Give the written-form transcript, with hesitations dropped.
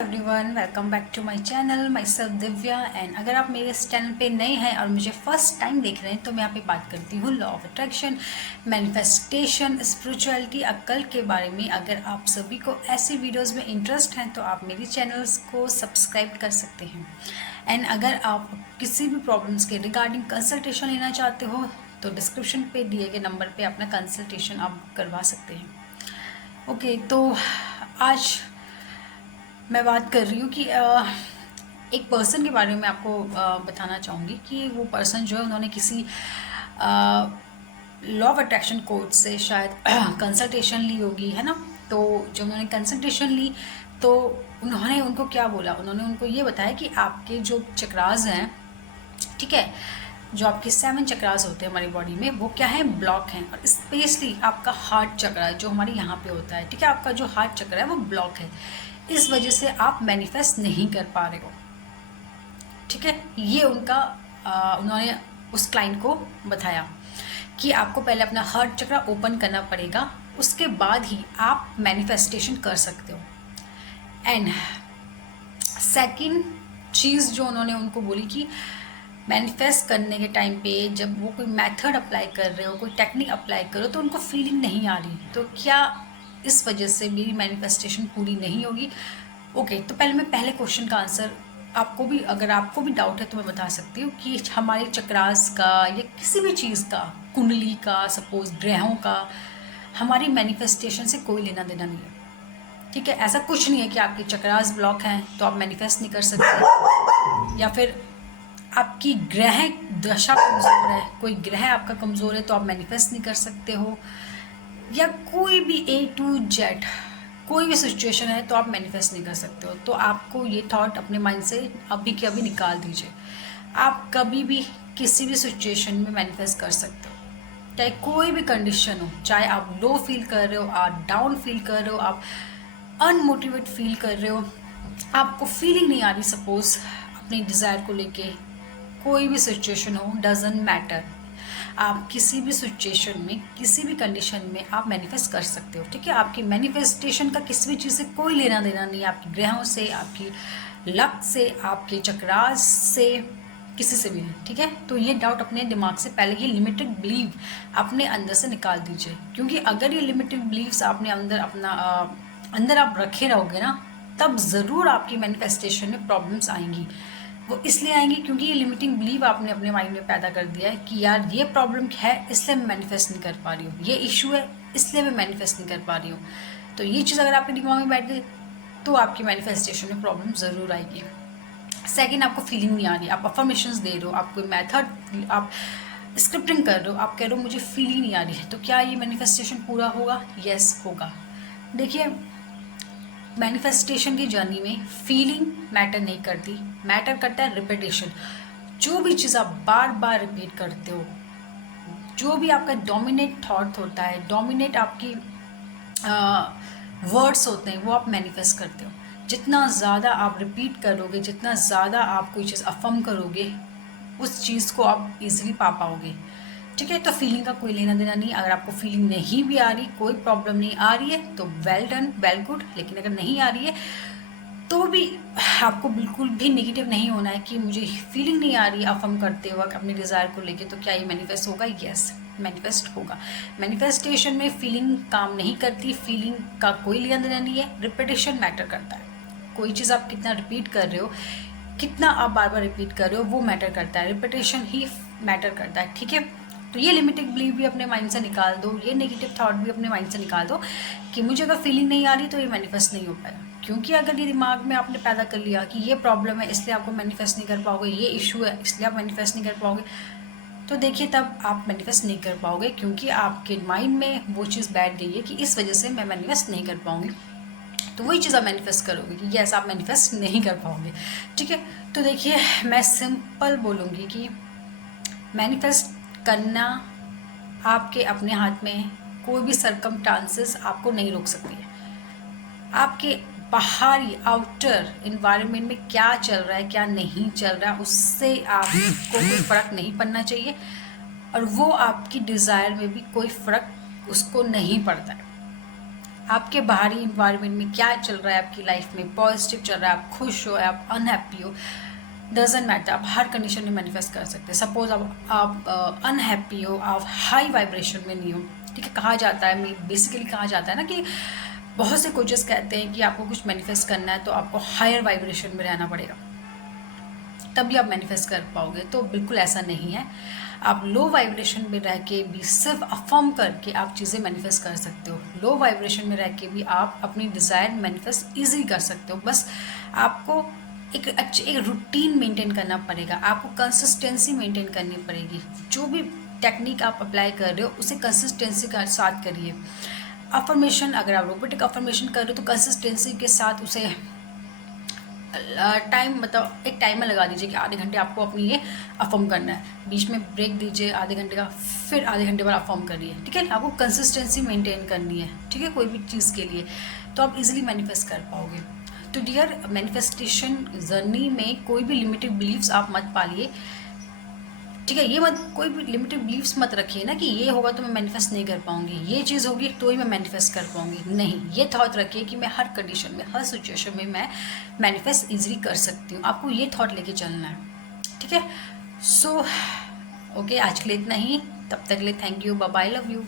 Everyone, welcome back to my channel. Myself Divya. And अगर आप मेरे इस चैनल पे नए हैं और मुझे फर्स्ट टाइम देख रहे हैं तो मैं यहाँ पे बात करती हूँ law of attraction, manifestation, spirituality, अक्ल के बारे में। अगर आप सभी को ऐसी वीडियोस में इंटरेस्ट है तो आप मेरी चैनल्स को सब्सक्राइब कर सकते हैं। एंड अगर आप किसी भी प्रॉब्लम्स के रिगार्डिंग कंसल्टेशन लेना चाहते हो तो डिस्क्रिप्शन पे दिए गए नंबर पे अपना कंसल्टेशन आप करवा सकते हैं। ओके, तो आज मैं बात कर रही हूँ कि एक पर्सन के बारे में आपको बताना चाहूँगी कि वो पर्सन जो है उन्होंने किसी लॉ ऑफ अट्रैक्शन कोर्ट से शायद कंसल्टेशन ली होगी, है ना। तो जब उन्होंने कंसल्टेशन ली तो उन्होंने उनको क्या बोला, उन्होंने उनको ये बताया कि आपके जो चक्रास हैं, ठीक है, जो आपके 7 चक्रास होते हैं हमारी बॉडी में, वो क्या है, ब्लॉक हैं। और स्पेशली आपका हार्ट चक्र जो हमारे यहाँ पे होता है, ठीक है, आपका जो हार्ट चक्र है वो ब्लॉक है। इस वजह से आप मैनिफेस्ट नहीं कर पा रहे हो, ठीक है। ये उनका उन्होंने उस क्लाइंट को बताया कि आपको पहले अपना हार्ट चक्र ओपन करना पड़ेगा, उसके बाद ही आप मैनिफेस्टेशन कर सकते हो। एंड सेकंड चीज़ जो उन्होंने उनको बोली कि मैनिफेस्ट करने के टाइम पे जब वो कोई मेथड अप्लाई कर रहे हो, कोई टेक्निक अप्लाई करो तो उनको फीलिंग नहीं आ रही, तो क्या इस वजह से मेरी मैनिफेस्टेशन पूरी नहीं होगी। ओके, तो पहले मैं पहले क्वेश्चन का आंसर आपको भी, अगर आपको भी डाउट है तो मैं बता सकती हूँ कि हमारे चक्रास का या किसी भी चीज़ का, कुंडली का, सपोज ग्रहों का, हमारी मैनिफेस्टेशन से कोई लेना देना नहीं है, ठीक है। ऐसा कुछ नहीं है कि आपके चक्रास ब्लॉक हैं तो आप मैनिफेस्ट नहीं कर सकते, या फिर आपकी ग्रह दशा कमज़ोर है, कोई ग्रह आपका कमज़ोर है तो आप मैनिफेस्ट नहीं कर सकते हो, या कोई भी A to Z कोई भी सिचुएशन है तो आप मैनिफेस्ट नहीं कर सकते हो। तो आपको ये थॉट अपने माइंड से अभी के अभी निकाल दीजिए। आप कभी भी किसी भी सिचुएशन में मैनिफेस्ट कर सकते हो, चाहे कोई भी कंडीशन हो, चाहे आप लो फील कर रहे हो, आप डाउन फील कर रहे हो, आप अनमोटिवेट फील कर रहे हो, आपको फीलिंग नहीं आ रही सपोज अपनी डिज़ायर को लेके, कोई भी सिचुएशन हो, डजेंट मैटर, आप किसी भी सिचुएशन में, किसी भी कंडीशन में आप मैनिफेस्ट कर सकते हो, ठीक है। आपकी मैनिफेस्टेशन का किसी भी चीज़ से कोई लेना देना नहीं है, आपके ग्रहों से, आपकी लक से, आपके चक्रास से, किसी से भी नहीं, ठीक है। तो ये डाउट अपने दिमाग से पहले, ये लिमिटेड बिलीव अपने अंदर से निकाल दीजिए, क्योंकि अगर ये लिमिटेड बिलीव्स आपने अंदर अपना अंदर आप रखे रहोगे ना, तब ज़रूर आपकी मैनिफेस्टेशन में प्रॉब्लम्स आएंगी। वो इसलिए आएंगी क्योंकि ये लिमिटिंग बिलीव आपने अपने माइंड में पैदा कर दिया है कि यार ये प्रॉब्लम है इसलिए मैं मैनिफेस्ट नहीं कर पा रही हूँ, ये इशू है इसलिए मैं मैनिफेस्ट नहीं कर पा रही हूँ। तो ये चीज़ अगर आपके दिमाग में बैठ गई तो आपकी मैनिफेस्टेशन में प्रॉब्लम ज़रूर आएगी। सेकेंड, आपको फीलिंग नहीं आ रही, आप अफर्मेशंस दे रहे हो, आप कोई मैथड, आप स्क्रिप्टिंग कर रहे हो, आप कह रहे हो मुझे फीलिंग नहीं आ रही है, तो क्या ये मैनिफेस्टेशन पूरा होगा? यस, होगा। देखिए, मैनिफेस्टेशन की जर्नी में फीलिंग मैटर नहीं करती, मैटर करता है रिपीटेशन। जो भी चीज़ आप बार बार रिपीट करते हो, जो भी आपका डोमिनेट थॉट होता है, डोमिनेट आपकी वर्ड्स होते हैं, वो आप मैनिफेस्ट करते हो। जितना ज़्यादा आप रिपीट करोगे, जितना ज़्यादा आप कोई चीज़ अफर्म करोगे, उस चीज़ को आप इजीली पा पाओगे, ठीक है। तो फीलिंग का कोई लेना देना नहीं। अगर आपको फीलिंग नहीं भी आ रही, कोई प्रॉब्लम नहीं आ रही है तो वेल डन, वेल गुड। लेकिन अगर नहीं आ रही है तो भी आपको बिल्कुल भी नेगेटिव नहीं होना है कि मुझे फीलिंग नहीं आ रही अफर्म करते वक्त अपने डिज़ायर को लेके, तो क्या ये मैनिफेस्ट होगा? यस, मैनिफेस्ट होगा। मैनिफेस्टेशन में फीलिंग काम नहीं करती, फीलिंग का कोई लेना देना नहीं है, रिपीटेशन मैटर करता है। कोई चीज़ आप कितना रिपीट कर रहे हो, कितना आप बार बार रिपीट कर रहे हो, वो मैटर करता है, रिपीटेशन ही मैटर करता है, ठीक है। तो ये लिमिटेड बिलीव भी अपने माइंड से निकाल दो, ये नेगेटिव थॉट भी अपने माइंड से निकाल दो कि मुझे अगर फीलिंग नहीं आ रही तो ये मैनिफेस्ट नहीं हो पाएगा। क्योंकि अगर ये दिमाग में आपने पैदा कर लिया कि ये प्रॉब्लम है इसलिए आपको मैनिफेस्ट नहीं कर पाओगे, ये इशू है इसलिए आप मैनिफेस्ट नहीं कर पाओगे, तो देखिए तब आप मैनिफेस्ट नहीं कर पाओगे, क्योंकि आपके माइंड में वो चीज़ बैठ गई है कि इस वजह से मैं मैनिफेस्ट नहीं कर पाऊंगी। तो वही चीज़ आप मैनिफेस्ट करोगे कि यस, आप मैनिफेस्ट नहीं कर पाओगे, ठीक है। तो देखिए, मैं सिंपल बोलूँगी कि मैनिफेस्ट करना आपके अपने हाथ में है, कोई भी सरकमस्टांसेस आपको नहीं रोक सकती है। आपके बाहरी आउटर इन्वायरमेंट में क्या चल रहा है, क्या नहीं चल रहा है, उससे आपको कोई फ़र्क नहीं पड़ना चाहिए, और वो आपकी डिज़ायर में भी कोई फ़र्क उसको नहीं पड़ता है। आपके बाहरी इन्वायरमेंट में क्या चल रहा है आपकी लाइफ में, पॉजिटिव चल रहा है, आप खुश हो, आप अनहैप्पी हो, डजेंट मैटर, आप हर कंडीशन में मैनिफेस्ट कर सकते हैं। सपोज आप अनहैप्पी हो, आप हाई वाइब्रेशन में नहीं हो, ठीक है। कहा जाता है, बेसिकली कहा जाता है ना कि बहुत से कोचेस कहते हैं कि आपको कुछ मैनिफेस्ट करना है तो आपको हायर वाइब्रेशन में रहना पड़ेगा, तभी आप मैनिफेस्ट कर पाओगे। तो बिल्कुल ऐसा नहीं है। आप लो वाइब्रेशन में रह के भी सिर्फ अफर्म करके आप चीज़ें मैनिफेस्ट कर सकते हो। लो वाइब्रेशन में रह के भी आप अपनी डिज़ायर मैनिफेस्ट ईजिली कर सकते हो। बस आपको एक रूटीन मेंटेन करना पड़ेगा, आपको कंसिस्टेंसी मेंटेन करनी पड़ेगी। जो भी टेक्निक आप अप्लाई कर रहे हो उसे कंसिस्टेंसी के साथ करिए। अफर्मेशन, अगर आप रोबोटिक अफर्मेशन कर रहे हो तो कंसिस्टेंसी के साथ उसे टाइम, मतलब एक टाइमर लगा दीजिए कि आधे घंटे आपको अपनी ये अफर्म करना है, बीच में ब्रेक दीजिए आधे घंटे का, फिर आधे घंटे बाद अफर्म करिए, ठीक है। आपको कंसिस्टेंसी मेंटेन करनी है, ठीक है, कोई भी चीज़ के लिए, तो आप इजीली मैनिफेस्ट कर पाओगे। तो डियर, मैनिफेस्टेशन जर्नी में कोई भी लिमिटेड बिलीव्स आप मत पालिए, ठीक है। ये मत, कोई भी लिमिटेड बिलीव्स मत रखिए ना कि ये होगा तो मैं मैनिफेस्ट नहीं कर पाऊंगी, ये चीज़ होगी तो ही मैं मैनिफेस्ट कर पाऊंगी। नहीं, ये थॉट रखिए कि मैं हर कंडीशन में, हर सिचुएशन में मैं मैनिफेस्ट इजीली कर सकती हूँ। आपको ये थॉट लेके चलना है, ठीक है। सो ओके, आज के लिए इतना ही। तब तक के लिए thank you, bye bye, love you.